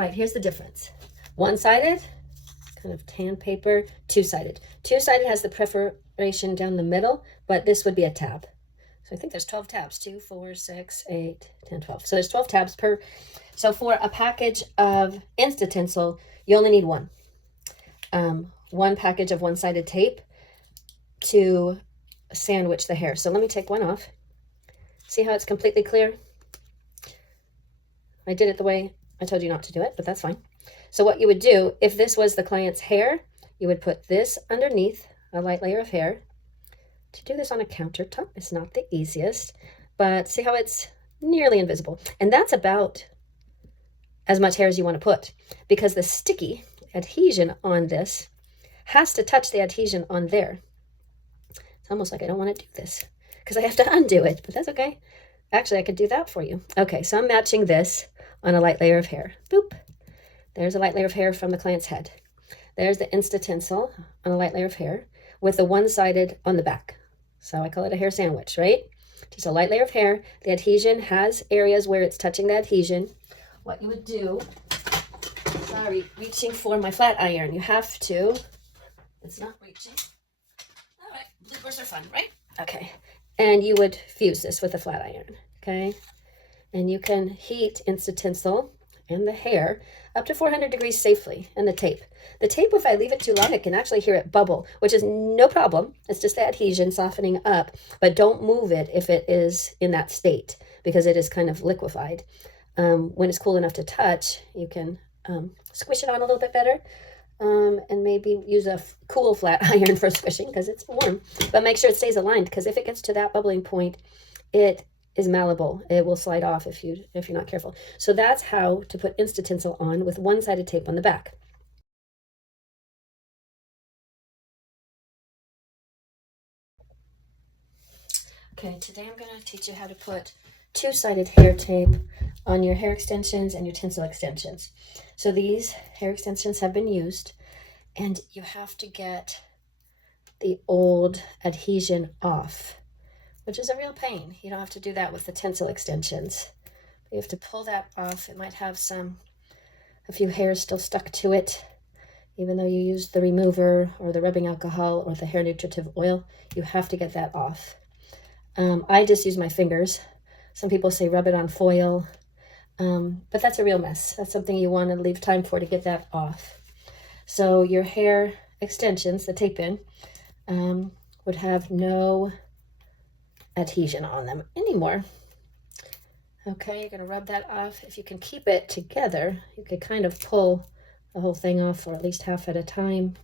right, here's the difference. One-sided, kind of tan paper, two-sided. Two-sided has the perforation down the middle, but this would be a tab. So I think there's 12 tabs, 2, 4, 6, 8, 10, 12. So there's 12 tabs per. So for a package of InstaTinsel, you only need one. One package of one-sided tape to sandwich the hair. So let me take one off. See how it's completely clear? I did it the way I told you not to do it, but that's fine. So what you would do, if this was the client's hair, you would put this underneath a light layer of hair. To do this on a countertop is not the easiest, but see how it's nearly invisible. And that's about as much hair as you want to put, because the sticky adhesion on this has to touch the adhesion on there. It's almost like I don't want to do this because I have to undo it, but that's okay. Actually, I could do that for you. Okay, so I'm matching this on a light layer of hair. Boop. There's a light layer of hair from the client's head. There's the InstaTinsel on a light layer of hair with the one-sided on the back. So I call it a hair sandwich, right? Just a light layer of hair. The adhesion has areas where it's touching the adhesion. What you would do, sorry, reaching for my flat iron. You have to, it's not reaching. All right, bloopers are fun, right? Okay, and you would fuse this with a flat iron, okay? And you can heat InstaTinsel and the hair up to 400 degrees safely, and the tape. The tape, if I leave it too long, I can actually hear it bubble, which is no problem. It's just the adhesion softening up, but don't move it if it is in that state because it is kind of liquefied. When it's cool enough to touch, you can squish it on a little bit better and maybe use a cool flat iron for squishing because it's warm, but make sure it stays aligned because if it gets to that bubbling point, it is malleable. It will slide off if you're not careful. So that's how to put InstaTinsel on with one-sided tape on the back. Okay, today I'm going to teach you how to put two-sided hair tape on your hair extensions and your tinsel extensions. So these hair extensions have been used and you have to get the old adhesion off, which is a real pain. You don't have to do that with the tinsel extensions. You have to pull that off. It might have a few hairs still stuck to it. Even though you use the remover or the rubbing alcohol or the hair nutritive oil, you have to get that off. I just use my fingers. Some people say rub it on foil, but that's a real mess. That's something you want to leave time for to get that off. So your hair extensions, the tape in, would have no adhesion on them anymore. Okay, you're going to rub that off. If you can keep it together, you could kind of pull the whole thing off, or at least half at a time.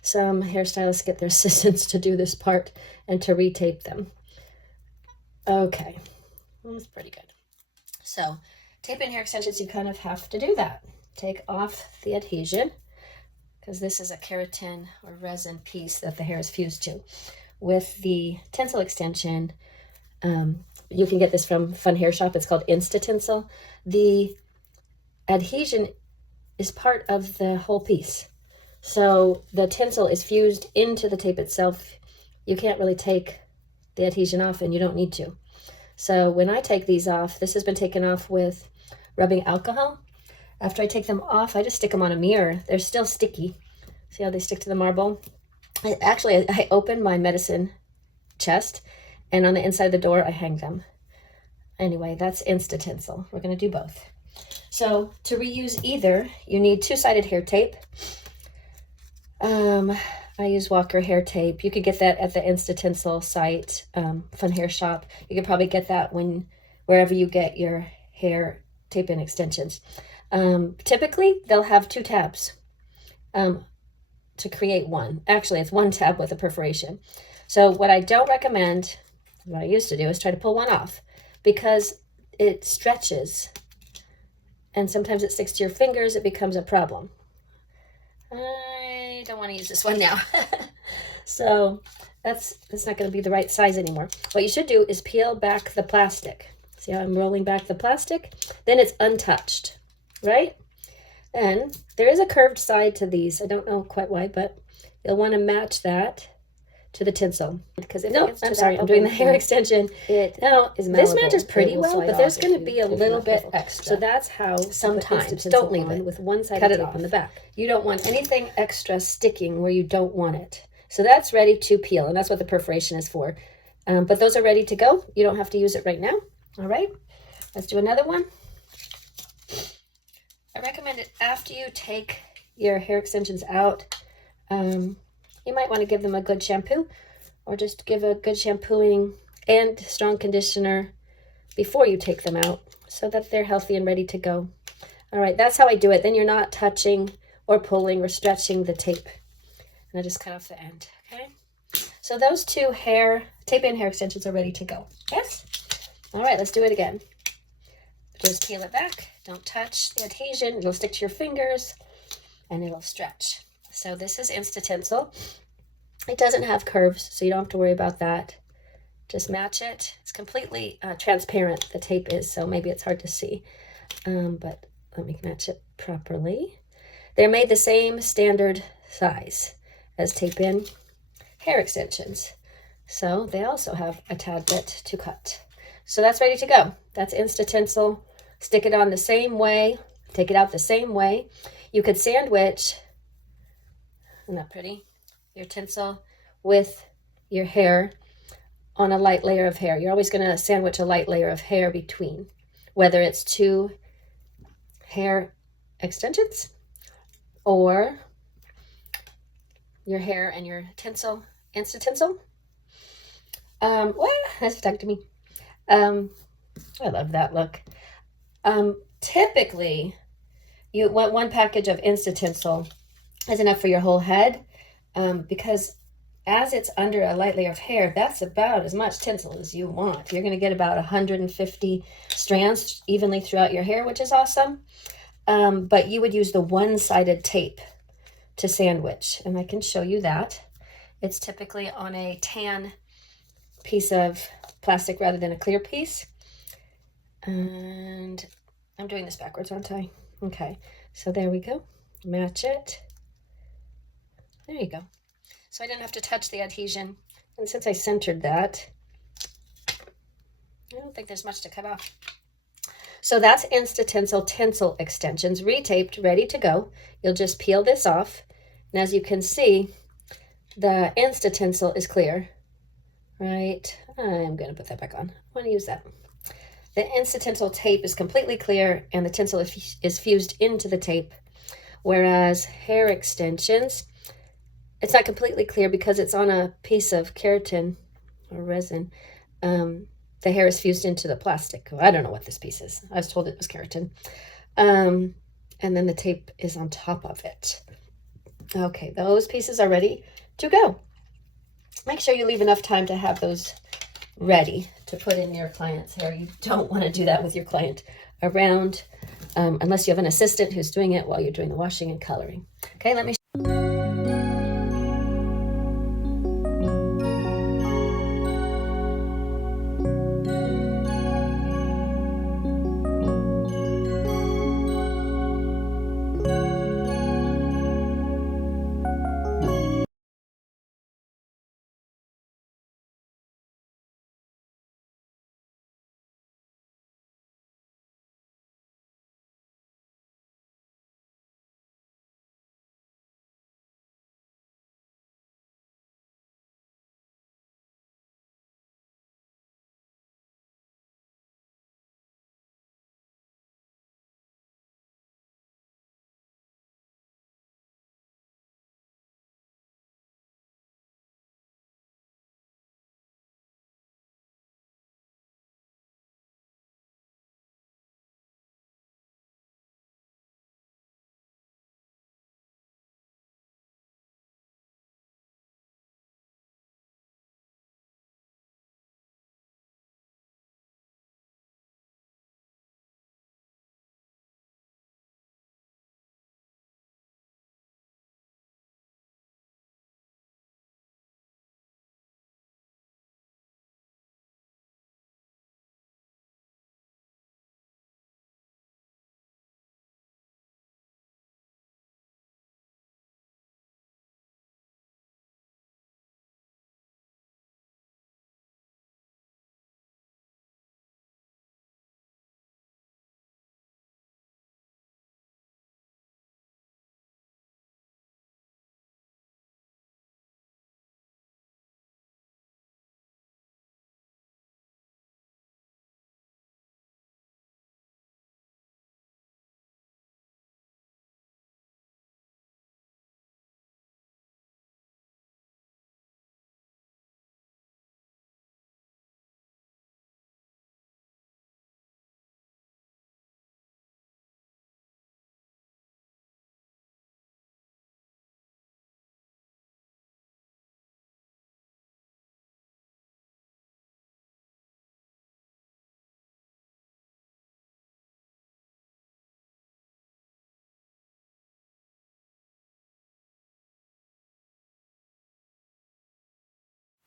Some hairstylists get their assistants to do this part and to retape them. Okay, that's pretty good. So, tape in hair extensions, you kind of have to do that. Take off the adhesion, because this is a keratin or resin piece that the hair is fused to. With the tinsel extension, you can get this from Fun Hair Shop. It's called InstaTinsel. The adhesion is part of the whole piece. So the tinsel is fused into the tape itself. You can't really take the adhesion off, and you don't need to. So when I take these off, this has been taken off with rubbing alcohol. After I take them off, I just stick them on a mirror. They're still sticky. See how they stick to the marble? I open my medicine chest, and on the inside of the door, I hang them. Anyway, that's InstaTinsel. We're going to do both. So to reuse either, you need two-sided hair tape. I use Walker hair tape. You could get that at the InstaTinsel site, Fun Hair Shop. You could probably get that wherever you get your hair tape and extensions. Typically, they'll have two tabs to create one. Actually, it's one tab with a perforation. So what I don't recommend, what I used to do, is try to pull one off because it stretches and sometimes it sticks to your fingers. It becomes a problem. I don't want to use this one now. So that's not going to be the right size anymore. What you should do is peel back the plastic. See how I'm rolling back the plastic? Then it's untouched, right? And there is a curved side to these. I don't know quite why, but you'll want to match that to the tinsel. Because if No, it gets to I'm that sorry, I'm doing doing the the hair hair extension. Now, Is this malleable. matches pretty It will well, slide but there's off going to if be you- a if you're little not bit careful. extra. So that's how to Sometimes, put InstaTinsel don't leave on it. with one-sided Cut it tape off. on the back. You don't want anything extra sticking where you don't want it. So that's ready to peel, and that's what the perforation is for. But those are ready to go. You don't have to use it right now. All right, let's do another one. I recommend it after you take your hair extensions out. You might want to give them a good shampoo, or just give a good shampooing and strong conditioner before you take them out so that they're healthy and ready to go. All right, that's how I do it. Then you're not touching or pulling or stretching the tape. And I just cut off the end, okay? So those two tape-in hair extensions are ready to go. Yes? All right, let's do it again. Just peel it back. Don't touch the adhesion. It'll stick to your fingers and it'll stretch. So this is InstaTinsel. It doesn't have curves, so you don't have to worry about that. Just match it. It's completely transparent, the tape is, so maybe it's hard to see. But let me match it properly. They're made the same standard size as tape-in hair extensions. So they also have a tad bit to cut. So that's ready to go. That's InstaTinsel. Stick it on the same way. Take it out the same way. You could sandwich, isn't that pretty? Your tinsel with your hair on a light layer of hair. You're always going to sandwich a light layer of hair between, whether it's two hair extensions or your hair and your tinsel, InstaTinsel. Well, that's stuck to me. I love that look. Typically, you want one package of InstaTinsel is enough for your whole head, because as it's under a light layer of hair, that's about as much tinsel as you want. You're going to get about 150 strands evenly throughout your hair, which is awesome. But you would use the one-sided tape to sandwich, and I can show you that. It's typically on a tan piece of plastic rather than a clear piece. And I'm doing this backwards, aren't I? Okay, so there we go. Match it. There you go. So I didn't have to touch the adhesion. And since I centered that, I don't think there's much to cut off. So that's InstaTinsel tinsel extensions, retaped, ready to go. You'll just peel this off. And as you can see, the InstaTinsel is clear, right? I'm going to put that back on. I want to use that. The InstaTinsel tape is completely clear, and the tinsel is fused into the tape. Whereas hair extensions, it's not completely clear because it's on a piece of keratin or resin. The hair is fused into the plastic. I don't know what this piece is. I was told it was keratin. And then the tape is on top of it. Okay, those pieces are ready to go. Make sure you leave enough time to have those ready to put in your client's hair. You don't want to do that with your client around, unless you have an assistant who's doing it while you're doing the washing and coloring. Okay, let me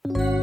Bye.